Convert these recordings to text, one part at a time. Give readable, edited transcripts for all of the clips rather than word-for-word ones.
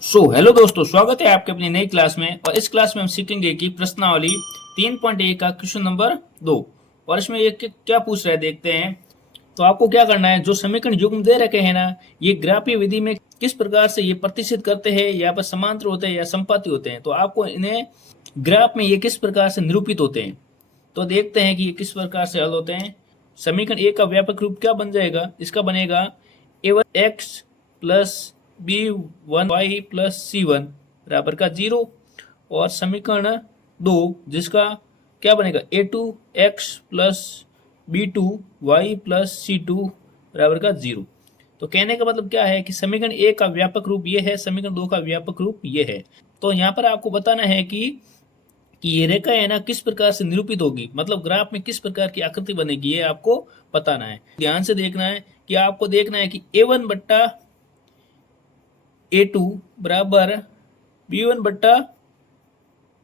Hello दोस्तों, स्वागत है आपके अपनी नई क्लास में। और इस क्लास में हम सीखेंगे कि प्रश्नावली 3.1 का क्वेश्चन नंबर 2। और इसमें ये क्या पूछ रहा है देखते हैं। तो आपको क्या करना है, जो समीकरण युग्म दे रखे हैं ना, ये ग्राफीय विधि में किस प्रकार से ये प्रतिष्ठित करते हैं, या पर समांतर होते हैं या संपाती होते हैं। तो आपको इन्हें ग्राफ में ये किस प्रकार से निरूपित होते हैं, तो देखते हैं कि ये किस प्रकार से हल होते हैं। समीकरण ए का व्यापक रूप क्या बन जाएगा, इसका बनेगा a1x plus b1y plus c1 बराबर का 0। और समीकरण 2 जिसका क्या बनेगा a2x plus b2y plus c2 बराबर का 0। तो कहने का मतलब क्या है कि समीकरण ए का व्यापक रूप ये है, समीकरण 2 का व्यापक रूप ये है। तो यहाँ पर आपको बताना है कि ये रेखा है ना किस प्रकार से निरूपित होगी, मतलब ग्राफ में किस प्रकार की आकृति बनेगी, ये आपको बताना है। ध्यान से देखना है कि आपको देखना है कि a1 बट्टा a2 बराबर b1 बट्टा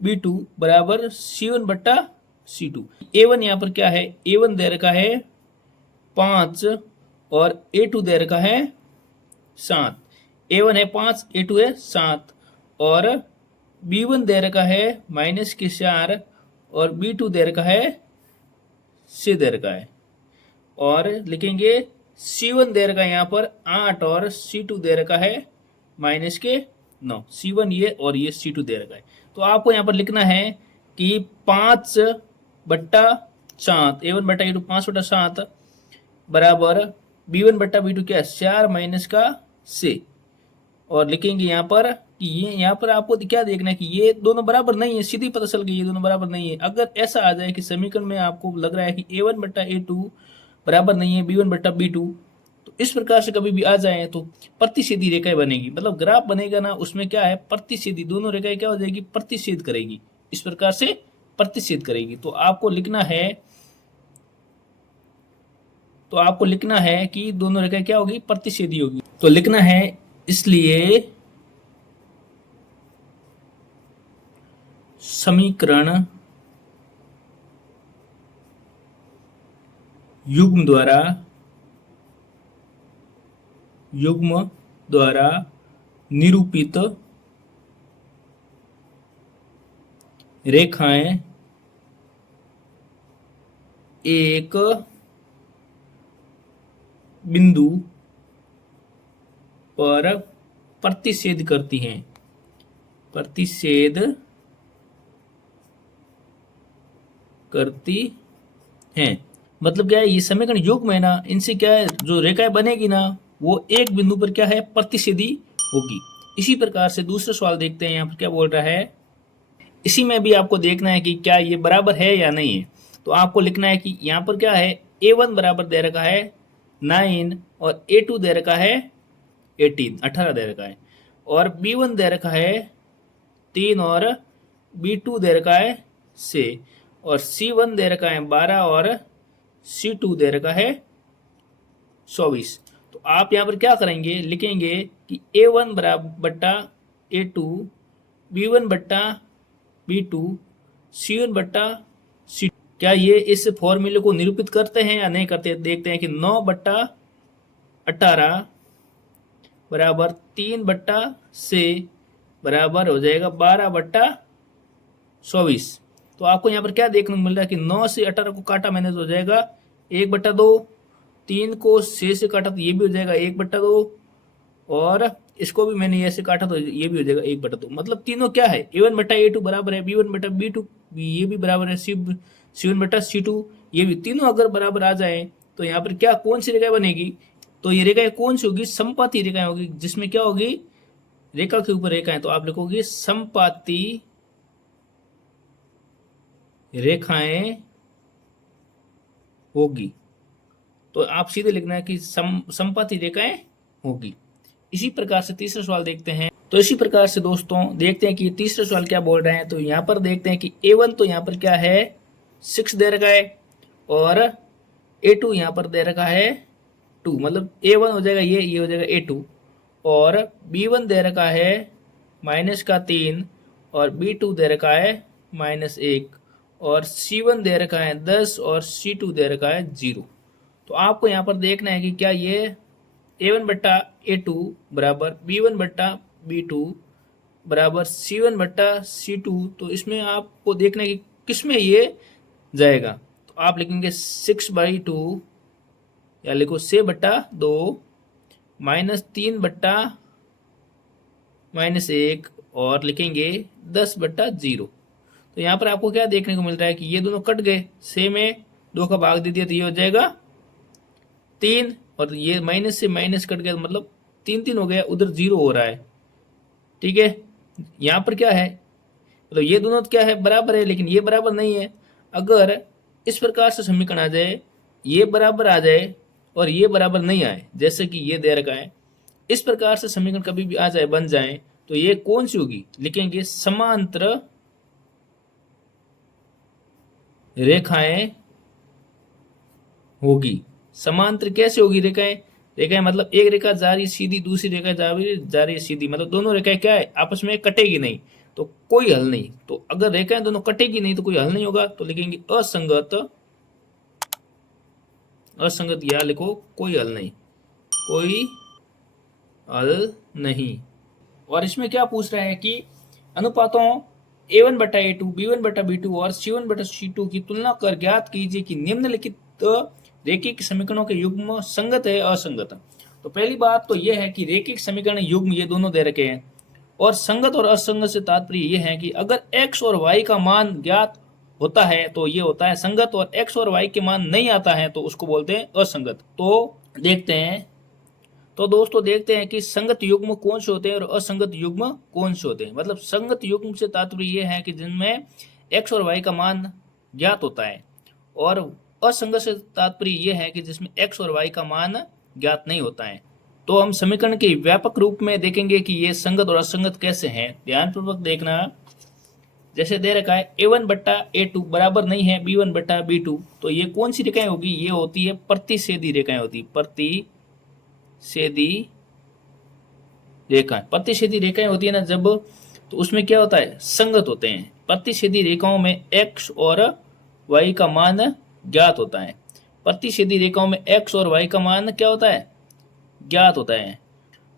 b2 बराबर c1 बट्टा c2। a1 यहाँ पर क्या है, a1 दे रखा है 5 और a2 दे रखा है 7। a1 है 5, a2 है 7। और b1 दे रखा है -4 और b2 दे रखा है 6 दे रखा है। और लिखेंगे c1 दे रखा है यहाँ पर 8 और c2 दे रखा है -9। c1 ये और ये c2 दे रखा है। तो आपको यहाँ पर लिखना है कि 5 बट्टा 7 a1 बट्टा a2 5 बट्टा 7 बराबर b1 बट्टा b2 क्या है 4 माइनस का 6। और लिखेंगे यहाँ पर कि ये यहाँ पर आपको क्या देखना है कि ये दोनों बराबर नहीं है, सीधी पता चल गई ये दोनों बराबर नहीं है। अगर ऐसा आ जाए कि समीकरण में आपको लग रहा है कि a1 बट्टा a2 बराबर नहीं है b1 बट्टा b2, तो इस प्रकार से कभी भी आ जाए तो प्रतिच्छेदी रेखाएं बनेगी। मतलब ग्राफ बनेगा ना, उसमें क्या है प्रतिच्छेदी, दोनों रेखाएं क्या हो जाएगी प्रतिच्छेद करेगी, इस प्रकार से प्रतिच्छेद करेगी। तो आपको लिखना है कि दोनों रेखाएं क्या होगी प्रतिच्छेदी होगी। तो लिखना है इसलिए समीकरण युग्म द्वारा निरूपित रेखाएं एक बिंदु पर प्रतिच्छेद करती हैं। मतलब क्या है, ये समीकरण युग्म है ना, इनसे क्या है जो रेखाएं बनेगी ना वो एक बिंदु पर क्या है प्रतिच्छेदी होगी। इसी प्रकार से दूसरा सवाल देखते हैं, यहाँ पर क्या बोल रहा है। इसी में भी आपको देखना है कि क्या ये बराबर है या नहीं है। तो आपको लिखना है कि यहाँ पर क्या है a1 बराबर दे रखा है 9 और a2 दे रखा है 18 दे रखा है। और b1 दे रखा है 3 और b2 दे रखा है 6। और c1 दे रखा है 12 और c2 दे रखा है 24। तो आप यहाँ पर क्या करेंगे, लिखेंगे कि a1 बराबर बट्टा a2 b1 बट्टा b2 c1 बट्टा c2। क्या ये इस फॉर्मूले को निरूपित करते हैं या नहीं करते। देखते हैं कि 9 बट्टा 18 बराबर 3 बट्टा 6 बराबर हो जाएगा 12 बट्टा 24। तो आपको यहाँ पर क्या देखने को मिल रहा है कि 9 से 18 को काटा मैंने तो हो जाएगा 1/2, 3 को 6 से काटा तो ये भी हो जाएगा 1/2, और इसको भी मैंने ऐसे काटा तो ये भी हो जाएगा 1/2। मतलब तीनों क्या है a1 बट्टा a2 बराबर है b1 बट्टा b2, ये भी बराबर है c1 बट्टा c2, ये भी तीनों अगर बराबर आ जाए तो यहाँ पर क्या कौन सी रेखा बनेगी। तो ये रेखाएं कौन सी होगी, समपाती रेखाएं होगी, जिसमें क्या होगी रेखा के ऊपर रेखाएं। तो आप लिखोगे समपाती रेखाएं होगी। तो आप सीधे लिखना है कि समपाती रेखाएं होगी। इसी प्रकार से तीसरा सवाल देखते हैं। तो इसी प्रकार से दोस्तों देखते हैं कि तीसरा सवाल क्या बोल रहे हैं। तो यहाँ पर देखते हैं कि a1 तो यहाँ पर क्या है 6 दे रखा है, और a2 यहाँ पर दे रखा है 2, मतलब a1 हो जाएगा ये हो जाएगा a2। और b1 दे रखा है -3 और b2 दे रखा है -1, और c1 दे रखा है 10 और c2 दे रखा है 0। तो आपको यहाँ पर देखना है कि क्या ये a1 बट्टा a2 बराबर b1 बट्टा B2 बराबर C1 बट्टा C2, तो इसमें आपको देखना है कि किस में ये जाएगा। तो आप लिखेंगे 6/2 या लिखो 6/2 -3/-1 और लिखेंगे 10/0। तो यहाँ पर आपको क्या देखने को मिल रहा है कि ये दोनों कट गए, 6 में 2 का भाग दे दिया तो ये हो जाएगा 3, और ये माइनस से माइनस कट गया, मतलब 3 हो गया, उधर 0 हो रहा है। ठीक है, यहाँ पर क्या है, मतलब ये दोनों तो क्या है, बराबर है, लेकिन ये बराबर नहीं है। अगर इस प्रकार से समीकरण आ जाए, ये बराबर आ जाए और ये बराबर नहीं आए, जैसे कि ये दे रखा है, इस प्रकार से समीकरण कभी भी आ जाए, बन जाए, तो ये कौन सी होगी, लिखेंगे समांतर रेखाएं होगी। समांतर कैसे होगी रेखाएं, रेखाएं मतलब एक रेखा जा रही सीधी, दूसरी रेखा जा रही सीधी, मतलब दोनों रेखाएं क्या है, आपस में कटेगी नहीं, तो कोई हल नहीं। तो अगर रेखाएं दोनों कटेगी नहीं तो कोई हल नहीं होगा, तो लिखेंगे असंगत, असंगत, या लिखो कोई हल नहीं, कोई हल नहीं। और इसमें क्या पूछ रहा है कि अनुपातों A1/A2, B1/B2 और C1/C2 की तुलना कर ज्ञात कीजिए कि निम्नलिखित रेखिक समीकरणों के युग्म संगत है असंगत। तो पहली बात तो यह है कि रेखिक समीकरण युग्म ये दोनों दे रखे हैं, और संगत और असंगत से तात्पर्य यह है कि अगर x और y का मान ज्ञात होता है तो ये होता है संगत, और x और y के मान नहीं आता है तो उसको बोलते हैं असंगत। तो दोस्तों देखते हैं कि संगत युग्म कौन से होते हैं और असंगत युग्म कौन से होते हैं। मतलब संगत युग्म से तात्पर्य यह है कि जिनमें x और y का मान ज्ञात होता है, और असंगत से तात्पर्य यह है कि जिसमें x और y का मान ज्ञात नहीं होता है। तो हम समीकरण के व्यापक रूप में देखेंगे कि ये संगत और असंगत कैसे हैं। ध्यानपूर्वक देखना, जैसे दे रखा है A1/A2 बराबर नहीं है B1/B2, तो ये कौन सी रेखाएं होगी, ये होती है प्रतिच्छेदी रेखाएं होती, प्रतिच्छेदी रेखाएं। प्रतिच्छेदी रेखाएं होती है ना जब, तो उसमें क्या होता है, संगत होते हैं। प्रतिच्छेदी रेखाओं में x और y का मान ज्ञात होता है। प्रतिच्छेदी रेखाओं में x और y का मान क्या होता है, ज्ञात होता है।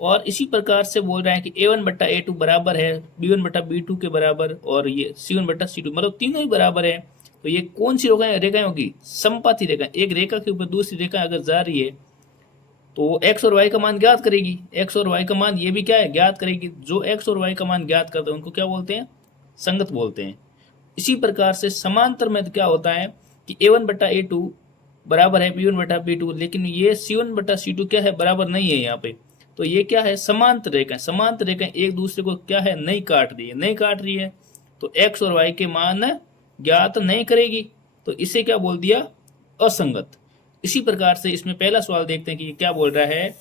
और इसी प्रकार से बोल रहे हैं कि A1/A2 बराबर है B1/B2 के बराबर, और ये C1/C2, मतलब तीनों ही बराबर है। तो ये कौन सी रेखाएं होगी, समपाती रेखा। एक रेखा के ऊपर दूसरी रेखा अगर जा रही है तो वो x और y का मान ज्ञात करेगी, x और y का मान ये भी क्या है, ज्ञात करेगी। जो x और y का मान ज्ञात करते हैं उनको क्या बोलते हैं, संगत बोलते हैं। इसी प्रकार से समांतर में तो क्या होता है कि A1/A2 बराबर है B1/B2, लेकिन ये C1/C2 क्या है, बराबर नहीं है यहाँ पे। तो ये क्या है, समांतर रेखा। समांतर रेखा एक दूसरे को क्या है, नहीं काट रही है, नहीं काट रही है, तो x और y के मान ज्ञात नहीं करेगी, तो इसे क्या बोल दिया, असंगत। इसी प्रकार से इसमें पहला सवाल देखते हैं कि ये क्या बोल रहा है।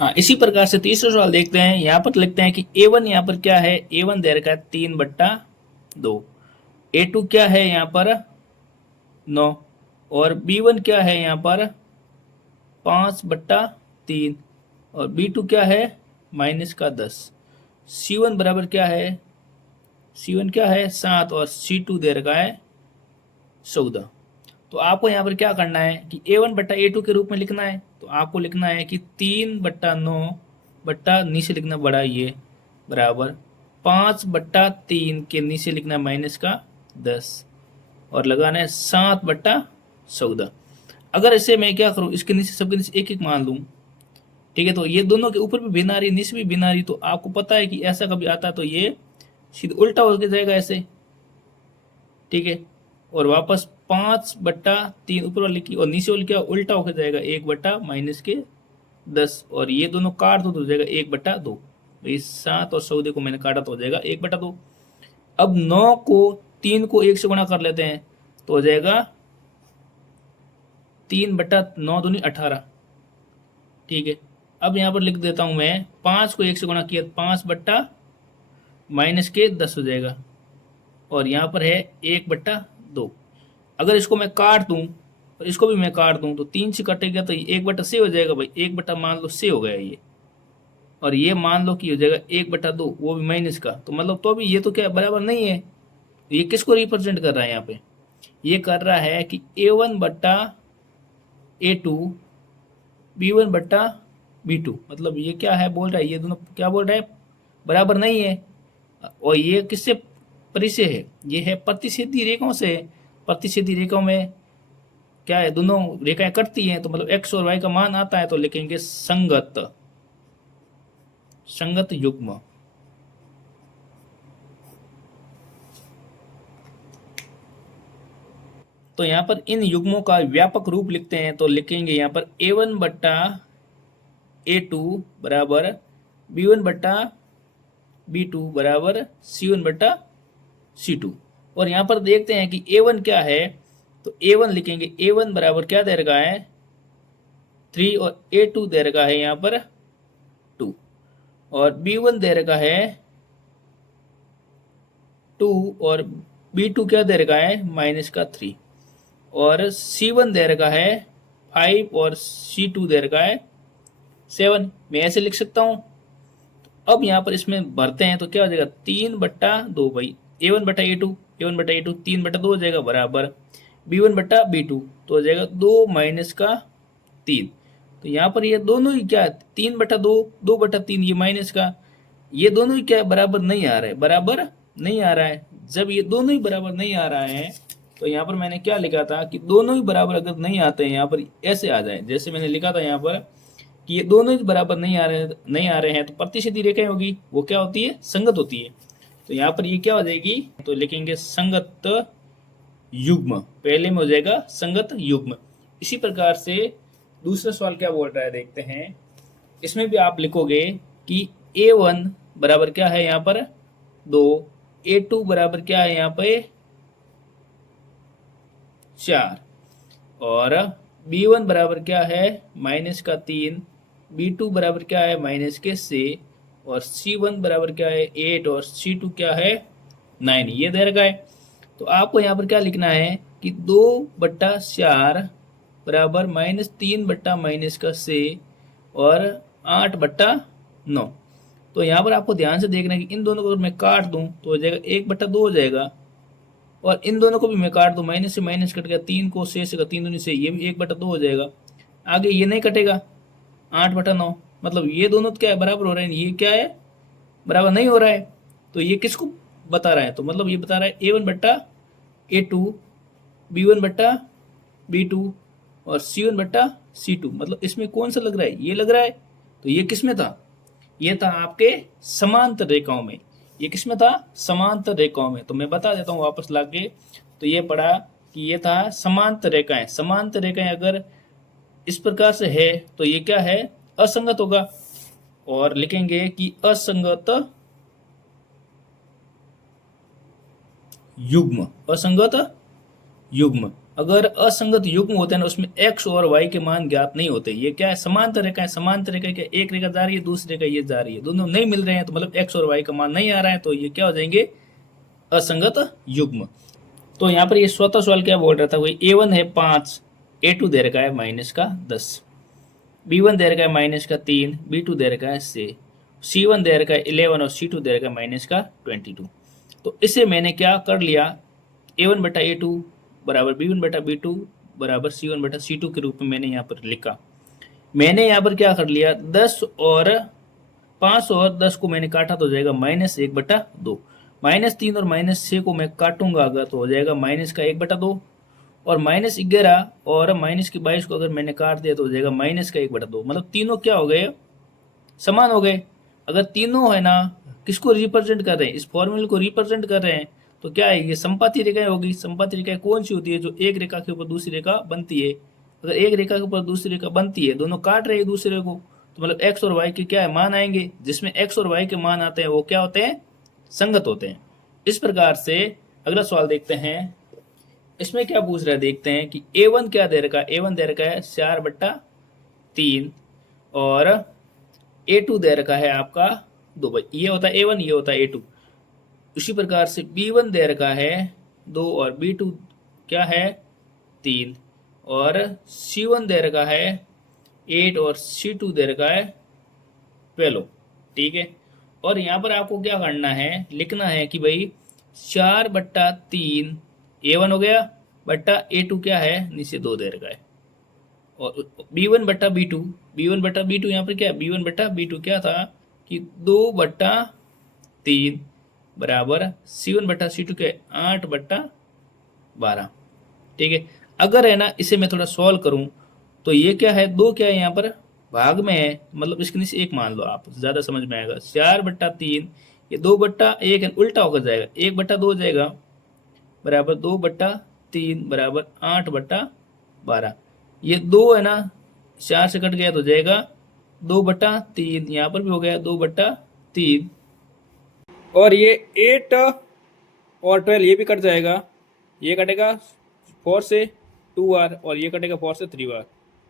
हाँ, इसी प्रकार से तीसरा सवाल देखते हैं। यहाँ पर लिखते हैं कि A1 यहाँ पर क्या है, A1 दे रखा है 3/2, A2 क्या है यहाँ पर 9, और B1 क्या है यहाँ पर 5/3, और B2 क्या है -10। C1 बराबर क्या है, C1 क्या है 7, और C2 दे रखा है 14। तो आपको यहाँ पर क्या करना है कि A1/A2 के रूप में लिखना है। तो आपको लिखना है कि 3/9 बट्टा नीचे लिखना बड़ा ये बराबर 5/3 के नीचे लिखना -10, और लगाना है 7/14। अगर इसे मैं क्या करूँ, इसके नीचे सबके नीचे एक एक मान लूँ, ठीक है, तो ये दोनों के ऊपर भी भिन्न आ रही, नीचे भी भिन्न आ रही। तो आपको पता है कि ऐसा कभी आता तो ये सीधे उल्टा होकर जाएगा ऐसे, ठीक है, और वापस 5/3 ऊपर वाली की और नीचे वाली क्या उल्टा होकर जाएगा 1/-10, और ये दोनों काट दो तो हो जाएगा 1/2। इस 7 और 14 को मैंने काटा तो हो जाएगा 1/2। अब 9 को 3 को 1 से गुणा कर लेते हैं तो हो जाएगा 3/9 दूनी 18, ठीक है। अब यहाँ पर लिख देता हूँ मैं, 5 को 1 से गुणा किया 5/-10 हो जाएगा, और यहाँ पर है 1/2। अगर इसको मैं काट दूं और इसको भी मैं काट दूं तो 3 से कटेगा तो 1/6 हो जाएगा भाई, 1 मान लो से हो गया ये, और ये मान लो कि हो जाएगा 1/2, वो भी माइनस का। तो मतलब तो भी ये तो क्या बराबर नहीं है। ये किसको रिप्रेजेंट कर रहा है यहाँ पे, ये कर रहा है कि A1/A2 B1/B2 B2, मतलब ये क्या है बोल रहा है, ये दोनों क्या बोल रहा है, बराबर नहीं है। और ये किससे परिचय है, ये है प्रतिच्छेदी रेखाओं से। प्रतिच्छेदी रेखाओं में क्या है, दोनों रेखाएं कटती हैं, तो मतलब x और y का मान आता है, तो लिखेंगे संगत, संगत युग्म। तो यहाँ पर इन युग्मों का व्यापक रूप लिखते हैं, तो लिखेंगे यहाँ पर A1 बट्टा A2 बराबर B1 बट्टा B2 बराबर C1 बट्टा C2। और यहाँ पर देखते हैं कि A1 क्या है, तो A1 लिखेंगे, A1 बराबर क्या दे रखा है 3, और A2 दे रखा है यहाँ पर 2, और B1 दे रखा है 2, और B2 क्या दे रखा है माइनस का 3, और C1 दे रखा है 5, और C2 दे रखा है 7। मैं ऐसे लिख सकता हूँ। अब यहाँ पर इसमें भरते हैं तो क्या हो जाएगा 3/2 भाई, A1 बटा A2, A1 बटा A2 3/2 हो जाएगा बराबर B1 बटा B2, तो हो जाएगा 2 माइनस का 3। तो यहाँ पर ये दोनों ही क्या है 3/2, 2/3, ये माइनस का, ये दोनों ही क्या है बराबर नहीं आ रहा है, बराबर नहीं आ रहा है। जब ये दोनों ही बराबर नहीं आ रहा है, तो यहाँ पर मैंने क्या लिखा था कि दोनों ही बराबर अगर नहीं आते हैं, यहाँ पर ऐसे आ जाए, जैसे मैंने लिखा था यहाँ पर कि ये दोनों ही बराबर नहीं आ रहे हैं, तो प्रतिच्छेदी रेखाएं होगी वो क्या होती है, संगत होती है। तो यहाँ पर ये क्या हो जाएगी, तो लिखेंगे संगत युग्म, पहले में हो जाएगा संगत युग्म। इसी प्रकार से दूसरा सवाल क्या बोल रहा है देखते हैं। इसमें भी आप लिखोगे कि A1 बराबर क्या है यहाँ पर 2, A2 बराबर क्या है यहाँ पे 4, और B1 बराबर क्या है माइनस का 3, B2 बराबर क्या है माइनस के 6, और C1 बराबर क्या है 8, और C2 क्या है 9, ये दे रखा है। तो आपको यहाँ पर क्या लिखना है कि 2/4 बराबर -3 बट्टा माइनस का 6, और 8/9। तो यहाँ पर आपको ध्यान से देखना है कि इन दोनों को अगर मैं काट दूं तो हो जाएगा 1/2 हो जाएगा, और इन दोनों को भी मैं काट दूं, माइनस से माइनस कट गया, 3 को 6 से 3 दूनी से, ये भी 1/2 हो जाएगा। आगे ये नहीं कटेगा 8/9, मतलब ये दोनों क्या है बराबर हो रहे हैं, ये क्या है बराबर नहीं हो रहा है। तो ये किसको बता रहा है, तो मतलब ये बता रहा है A1 बट्टा A2, B1 बट्टा B2, और C1 बट्टा C2, मतलब इसमें कौन सा लग रहा है, ये लग रहा है। तो ये किस में था, ये था आपके समांतर रेखाओं में। ये किस में था, समांतर रेखाओं में। तो मैं बता देता हूँ वापस लाके, तो ये पढ़ा कि ये था समांतर रेखाएं। समांतर रेखाएं अगर इस प्रकार से है तो ये क्या है, असंगत होगा, और लिखेंगे कि असंगत युग्म, असंगत युग्म। अगर असंगत युग्म होते हैं ना, उसमें x और y के मान ज्ञात नहीं होते। ये क्या है, समांतर रेखा है। समांतर रेखा क्या, एक रेखा जा रही है, दूसरी रेखा ये जा रही है, दोनों नहीं मिल रहे हैं, तो मतलब x और y का मान नहीं आ रहा है, तो ये क्या हो जाएंगे, असंगत युग्म। तो यहाँ पर ये स्वतः सवाल क्या बोल रहा था, वही A1 है 5, A2 दे रखा है माइनस का 10, B1 दे रखा है माइनस का 3, B2 दे रखा है 6, C1 दे रखा है 11, और C2 दे रखा है माइनस का 22। तो इसे मैंने क्या कर लिया, A1 बटा A2 बराबर B1 बटा B2 बराबर C1 बटा C2 के रूप में मैंने यहाँ पर लिखा। मैंने यहाँ पर क्या कर लिया, 10 और 5 और 10 को मैंने काटा तो हो जाएगा -1/2, -3 और -6 को मैं काटूंगा अगर तो हो जाएगा -1/2, और -11 और -22 को अगर मैंने काट दिया तो हो जाएगा -1/2। मतलब तीनों क्या हो गए, समान हो गए। अगर तीनों है ना किसको रिप्रेजेंट कर रहे हैं, इस फॉर्मूले को रिप्रेजेंट कर रहे हैं, तो क्या है, ये संपाती रेखाएं होगी। संपाती रेखाएं कौन सी होती है, जो एक रेखा के ऊपर दूसरी रेखा बनती है। अगर एक रेखा के ऊपर दूसरी रेखा बनती है, दोनों काट रहे हैं दूसरे को, तो मतलब x और y के क्या है मान आएंगे, जिसमें x और y के मान आते हैं वो क्या होते हैं, संगत होते हैं। इस प्रकार से अगला सवाल देखते हैं। इसमें क्या पूछ रहा है देखते हैं कि A1 क्या दे रखा है, A1 दे रखा है 4/3, और A2 दे रखा है आपका 2 भाई, ये होता है A1, ये होता है A2। उसी प्रकार से B1 दे रखा है 2, और B2 क्या है 3, और C1 दे रखा है 8, और C2 दे रखा है 12। ठीक है, और यहाँ पर आपको क्या करना है, लिखना है कि भाई 4/3 A1 हो गया, बट्टा A2 क्या है नीचे 2 दे रखा है, और बी वन बटा बी टू यहाँ पर क्या है, b1/b2 क्या था कि 2/3 बराबर c1/c2 क्या है 8/12। ठीक है, अगर है ना इसे मैं थोड़ा सॉल्व करूं तो ये क्या है, दो क्या है यहाँ पर भाग में है, मतलब इसके नीचे एक मान लो आप, ज्यादा समझ में आएगा। 4/3 ये 2/1 है, उल्टा होकर जाएगा, 1/2 हो जाएगा बराबर 2/3 बराबर 8/12। ये दो है ना 4 से कट गया तो जाएगा 2/3, यहाँ पर भी हो गया 2/3, और ये 8 और 12 ये भी कट जाएगा, ये कटेगा 4 से 2 बार और ये कटेगा 4 से 3 बार,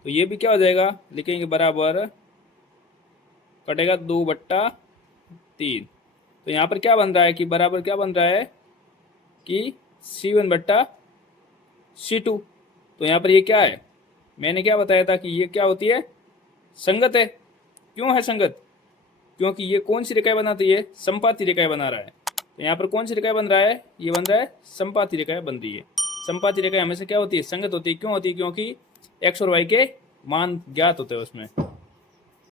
तो ये भी क्या हो जाएगा, लिखेंगे बराबर कटेगा 2/3। तो यहाँ पर क्या बन रहा है कि बराबर क्या बन रहा है कि c1/c2। तो यहाँ पर ये क्या है, मैंने क्या बताया था कि ये क्या होती है, संगत है। क्यों है संगत, क्योंकि ये कौन सी रेखाएं बनाती है, संपाती रेखाएं बना रहा है। तो यहाँ पर कौन सी रेखाएं बन रहा है, ये बन रहा है संपाती रेखाएं बन रही है। संपाती रेखाएं हमेशा क्या होती है, संगत होती है। क्यों होती है, क्योंकि x और y के मान ज्ञात होते हैं उसमें।